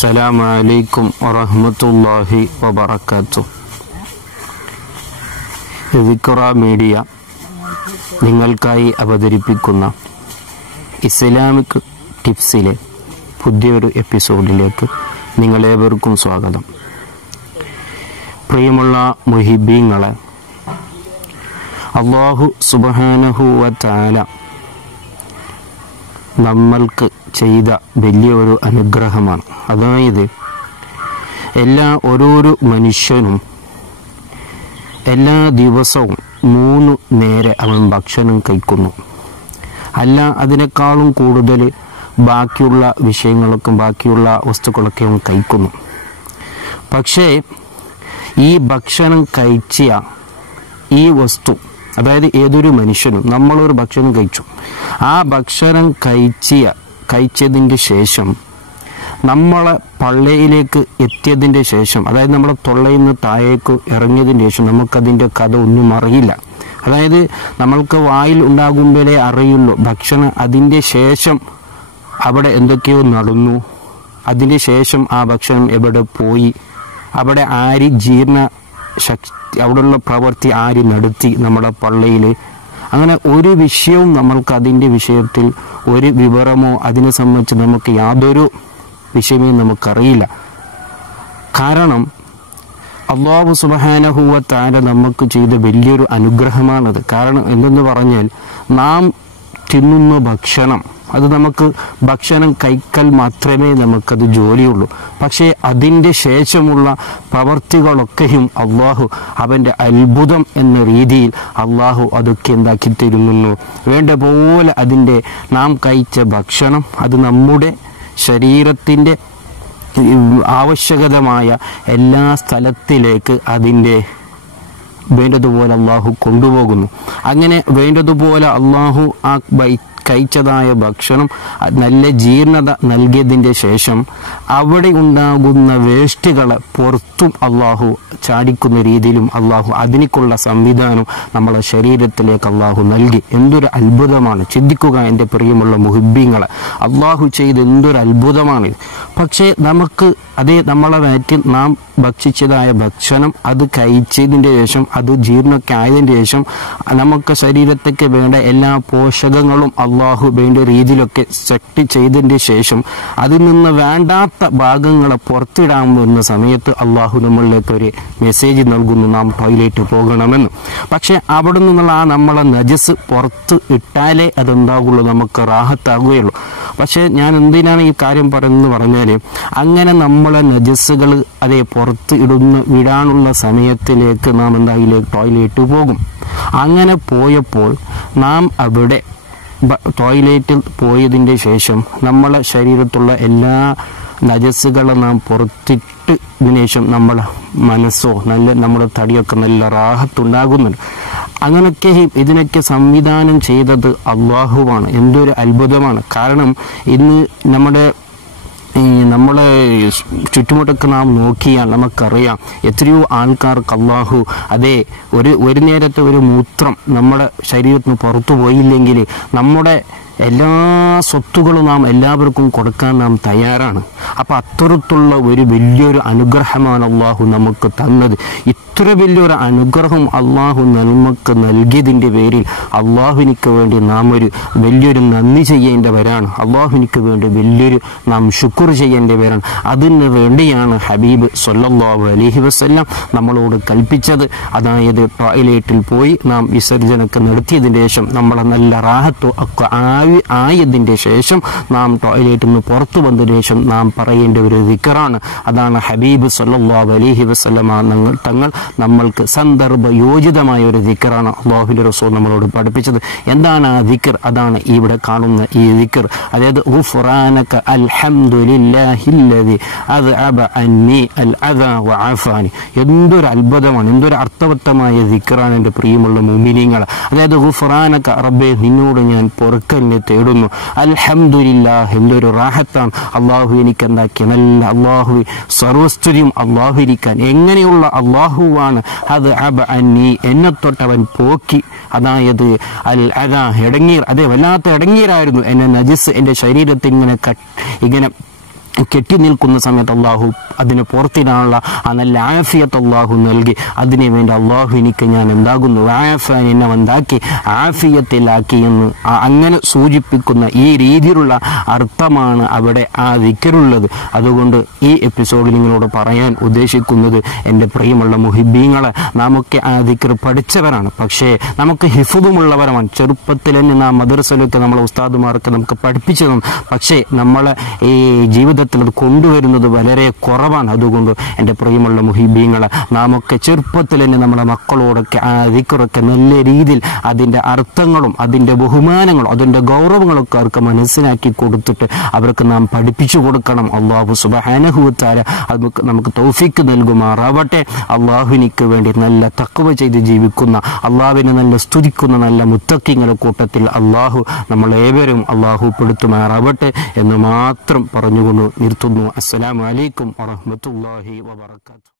السلام عليكم ورحمة الله وبركاته വിക്ര media നിങ്ങൾക്കായി അവതരിപ്പിക്കുന്ന Islamic ടിപ്സിലെ പുതിയൊരു എപ്പിസോഡിലേക്ക് നിങ്ങളേവർക്കും സ്വാഗതം പ്രിയമുള്ള മുഹിബീങ്ങളെ അള്ളാഹു സുബഹാനഹുവ താല നമ്മൾക്ക് ചെയ്ത വലിയ ഒരു അനുഗ്രഹമാണ്. അതായത് എല്ലാ ഓരോരോ മനുഷ്യനും എല്ലാ ദിവസവും മൂന്ന് നേരെ അവൻ ഭക്ഷണം കഴിക്കുന്നു. അല്ല അതിനേക്കാളും കൂടുതൽ ബാക്കിയുള്ള വിഷയങ്ങൾക്കും ബാക്കിയുള്ള വസ്തുക്കളൊക്കെ അവൻ കഴിക്കുന്നു. പക്ഷേ ഈ ഭക്ഷണം കഴിച്ച ഈ വസ്തു അതായത് ഏതൊരു മനുഷ്യനും നമ്മളൊരു ഭക്ഷണം കഴിച്ചു. ആ ഭക്ഷണം കഴിച്ചിയ കഴിച്ചതിന്റെ ശേഷം നമ്മളെ പള്ളയിലേക്ക് എത്തിയതിന്റെ ശേഷം അതായത് നമ്മളെ തൊള്ളയിൽ നിന്ന് താഴേക്ക് ഇറങ്ങിയതിന് ശേഷം നമുക്കതിന്റെ കഥ ഒന്നും അറിയില്ല. അതായത് നമ്മൾക്ക് വായിൽ ഉണ്ടാകുമ്പോഴേ അറിയുള്ളൂ ഭക്ഷണം അതിന്റെ ശേഷം അവിടെ എന്തൊക്കെയോ നടന്നു. അതിന്റെ ശേഷം ആ ഭക്ഷണം എവിടെ പോയി? അവിടെ ആര് ജീർണ ശക്തി അവിടെയുള്ള പ്രവൃത്തി ആര് നടത്തി നമ്മുടെ പള്ളിയിൽ അങ്ങനെ ഒരു വിഷയവും നമ്മൾക്ക് അതിന്റെ വിഷയത്തിൽ ഒരു വിവരമോ അതിനെ സംബന്ധിച്ച് നമുക്ക് യാതൊരു വിഷയമേ നമുക്കറിയില്ല. കാരണം അള്ളാഹു സുബഹാനഹുവ താര നമുക്ക് ചെയ്ത വലിയൊരു അനുഗ്രഹമാണത്. കാരണം എന്തെന്ന് പറഞ്ഞാൽ നാം തിന്നുന്ന ഭക്ഷണം അത് നമുക്ക് ഭക്ഷണം കൈക്കൽ മാത്രമേ നമുക്കത് ജോലിയുള്ളൂ. പക്ഷേ അതിന്റെ ശേഷമുള്ള പ്രവർത്തികളൊക്കെയും അള്ളാഹു അവന്റെ അത്ഭുതം എന്ന രീതിയിൽ അള്ളാഹു അതൊക്കെ എന്താക്കി തരുന്നു വേണ്ട പോലെ അതിന്റെ നാം കഴിച്ച ഭക്ഷണം അത് നമ്മുടെ ശരീരത്തിന്റെ ആവശ്യകതമായ എല്ലാ സ്ഥലത്തിലേക്ക് അതിന്റെ വേണ്ടതുപോലെ അള്ളാഹു കൊണ്ടുപോകുന്നു. അങ്ങനെ വേണ്ടതുപോലെ അള്ളാഹു ആ ബൈ കഴിച്ചതായ ഭക്ഷണം നല്ല ജീർണത നൽകിയതിന്റെ ശേഷം അവിടെ ഉണ്ടാകുന്ന വേസ്റ്റുകളെ പുറത്തും അള്ളാഹു ചാടിക്കുന്ന രീതിയിലും അള്ളാഹു അതിനേക്കുള്ള സംവിധാനം നമ്മളെ ശരീരത്തിലേക്ക് അള്ളാഹു നൽകി. എന്തൊരു അത്ഭുതമാണ്. ചിന്തിക്കുക എന്റെ പ്രിയമുള്ള മുഹിബ്യങ്ങളെ അള്ളാഹു ചെയ്ത് എന്തൊരു അത്ഭുതമാണ് പക്ഷേ നമുക്ക് അതേ നമ്മളെ വയറ്റിൽ നാം ഭക്ഷിച്ചതായ ഭക്ഷണം അത് കഴിച്ചതിന്റെ ശേഷം അത് ജീർണമൊക്കെ ആയതിന്റെ ശേഷം നമുക്ക് ശരീരത്തേക്ക് വേണ്ട എല്ലാ പോഷകങ്ങളും അള്ളാഹു വേണ്ട രീതിയിലൊക്കെ ശക്തി ചെയ്തതിന്റെ ശേഷം അതിൽ നിന്ന് വേണ്ടാത്ത ഭാഗങ്ങളെ പുറത്തിടാൻ വരുന്ന സമയത്ത് അള്ളാഹു നമ്മളിലേക്ക് ഒരു മെസ്സേജ് നൽകുന്നു. നാം ടോയ്ലറ്റ് പോകണമെന്ന്. പക്ഷേ അവിടെ നിന്നുള്ള ആ നമ്മളെ നജസ് പുറത്ത് ഇട്ടാലേ അതെന്താകുള്ളൂ? നമുക്ക് റാഹത്താകുകയുള്ളൂ. പക്ഷേ ഞാൻ എന്തിനാണ് ഈ കാര്യം പറയുന്നത് പറഞ്ഞാൽ അങ്ങനെ നമ്മളെ നജസ്സുകൾ അതേ പുറത്ത് ഇടുന്ന വിടാനുള്ള സമയത്തിലേക്ക് നാം എന്തായാലും ടോയ്ലറ്റ് പോകും. അങ്ങനെ പോയപ്പോൾ നാം അവിടെ ടോയ്ലറ്റിൽ പോയതിന്റെ ശേഷം നമ്മളെ ശരീരത്തുള്ള എല്ലാ നജസ്സുകളെ നാം പുറത്തിട്ട് ഇതിനുശേഷം നമ്മളെ മനസ്സോ നല്ല നമ്മുടെ തടിയൊക്കെ നല്ല റാഹത്തുണ്ടാകുന്നുണ്ട്. അങ്ങനെയൊക്കെ ഇതിനൊക്കെ സംവിധാനം ചെയ്തത് അള്ളാഹുവാണ്. എന്തൊരു അത്ഭുതമാണ്. കാരണം ഇന്ന് നമ്മുടെ ഈ നമ്മളെ ചുറ്റുമുട്ടൊക്കെ നാം നോക്കിയാൽ നമുക്കറിയാം എത്രയോ ആൾക്കാർക്ക് അള്ളാഹു അതെ ഒരു ഒരു നേരത്തെ ഒരു മൂത്രം നമ്മുടെ ശരീരത്തിന് പുറത്തു പോയില്ലെങ്കിൽ നമ്മുടെ എല്ലാ സ്വത്തുകളും നാം എല്ലാവർക്കും കൊടുക്കാൻ നാം തയ്യാറാണ്. അപ്പം അത്തരത്തുള്ള ഒരു വലിയൊരു അനുഗ്രഹമാണ് അള്ളാഹു നമുക്ക് തന്നത്. ഇത്ര വലിയൊരു അനുഗ്രഹം അള്ളാഹു നമുക്ക് നൽകിയതിന്റെ പേരിൽ അള്ളാഹുവിനിക്ക് വേണ്ടി നാം ഒരു വലിയൊരു നന്ദി ചെയ്യേണ്ടവരാണ്. അള്ളാഹുവിനിക്ക് വേണ്ടി വലിയൊരു നാം ശുക്ർ ചെയ്യേണ്ടവരാണ് അതിന് വേണ്ടിയാണ് ഹബീബ് സൊല്ലാഹു അലഹി വസ്ല്ലാം നമ്മളോട് കൽപ്പിച്ചത്. അതായത് ടോയ്ലറ്റിൽ പോയി നാം വിസർജനമൊക്കെ നടത്തിയതിന് ശേഷം നമ്മളെ നല്ല റാഹത്തോ ഒക്കെ ആയി ആയതിന്റെ ശേഷം നാം ടോയ്ലറ്റിൽ നിന്ന് പുറത്തു വന്നതിന് ശേഷം നാം പറയേണ്ട ഒരു വിക്കറാണ് അതാണ് ഹബീബ് സൊല്ലാഹു അലഹി വസ്ലമ തങ്ങൾ നമ്മൾക്ക് സന്ദർഭ യോജിതമായ ഒരു വിക്കറാണ് അള്ളാഹുലി റസൂൽ നമ്മളോട് പഠിപ്പിച്ചത്. എന്താണ് ആ വിക്കർ അതാണ് ഇവിടെ കാണുന്ന ഈ വിക്കർ അതായത് ഗുഫ്റാനക അൽഹംദുലില്ലാഹില്ലദി അദ്അബ അന്നി അൽ അദാ എന്തൊരു അത്ഭുതമാണ് എന്തൊരു അർത്ഥവത്തമായ ദിക്റാണ് എന്റെ പ്രിയമുള്ള മുമിനിങ്ങൾ അതായത് ഗുഫ്റാനക റബ്ബെ നിന്നോട് ഞാൻ പൊറുക്കലിനെ തേടുന്നു. അൽഹംദുലില്ലാ എന്തൊരു റാഹത്താണ്. അള്ളാഹു എനിക്ക് എന്താക്കിയ നല്ല അള്ളാഹു സർവസ്തുതിയും അള്ളാഹു ഇരിക്കാൻ എങ്ങനെയുള്ള അള്ളാഹുവാണ്? അത് അബ അന്നി എന്നെ തൊട്ടവൻ പോക്കി. അതായത് അൽ അതാ ഇടങ്ങീർ അതെ വല്ലാത്ത ഇടങ്ങീരായിരുന്നു എന്നെ നജിസ് എന്റെ ശരീരത്തിൽ ഇങ്ങനെ ഇങ്ങനെ കെട്ടി നിൽക്കുന്ന സമയത്ത് അള്ളാഹു അതിന് പുറത്തിനുള്ള ആ നല്ല ആഫിയത്ത് അള്ളാഹു നൽകി. അതിനു വേണ്ടി അള്ളാഹു എനിക്ക് ഞാൻ എന്താകുന്നു? ആഫാൻ എന്നെ എന്താക്കി ആഫിയത്തിലാക്കി എന്ന് അങ്ങനെ സൂചിപ്പിക്കുന്ന ഈ രീതിയിലുള്ള അർത്ഥമാണ് അവിടെ ആ വിക്കറുള്ളത് അതുകൊണ്ട് ഈ എപ്പിസോഡിൽ നിങ്ങളോട് പറയാൻ ഉദ്ദേശിക്കുന്നത് എന്റെ പ്രിയമുള്ള മുഹിബീങ്ങളെ നമുക്ക് ആ ദിക്കർ പഠിച്ചവരാണ്. പക്ഷേ നമുക്ക് ഹിഫുദുമുള്ളവരാണ്. ചെറുപ്പത്തിൽ തന്നെ നാം മദർസലൊക്കെ നമ്മളെ ഉസ്താദുമാർക്ക് നമുക്ക് പഠിപ്പിച്ചു പക്ഷേ നമ്മളെ ഈ ജീവിതത്തിൽ അത് കൊണ്ടുവരുന്നത് വളരെ കുറവാണ്. അതുകൊണ്ട് എന്റെ പ്രിയമുള്ള മുഹിബീങ്ങൾ നാമൊക്കെ ചെറുപ്പത്തിൽ തന്നെ നമ്മുടെ മക്കളോടൊക്കെ ആ നല്ല രീതിയിൽ അതിന്റെ അർത്ഥങ്ങളും അതിന്റെ ബഹുമാനങ്ങളും അതിന്റെ ഗൗരവങ്ങളൊക്കെ അവർക്ക് മനസ്സിലാക്കി കൊടുത്തിട്ട് അവർക്ക് നാം പഠിപ്പിച്ചു കൊടുക്കണം. അള്ളാഹു സുബഹാനഹുത്താര അത് നമുക്ക് തൗഫീക്ക് നൽകുമാറാവട്ടെ. അള്ളാഹുവിനിക്ക് വേണ്ടി നല്ല തക്കവ ചെയ്ത് ജീവിക്കുന്ന അള്ളാഹുവിനെ നല്ല സ്തുതിക്കുന്ന നല്ല മുത്തക്കിങ്ങളുടെ കൂട്ടത്തിൽ അള്ളാഹു നമ്മളേവരും അള്ളാഹു പെടുത്തുമാറാവട്ടെ എന്ന് മാത്രം പറഞ്ഞുകൊണ്ട് നിർത്തുന്നു അസ്സലാമു അലൈക്കും വറഹ്മത്തുള്ളാഹി വബറകാതുഹു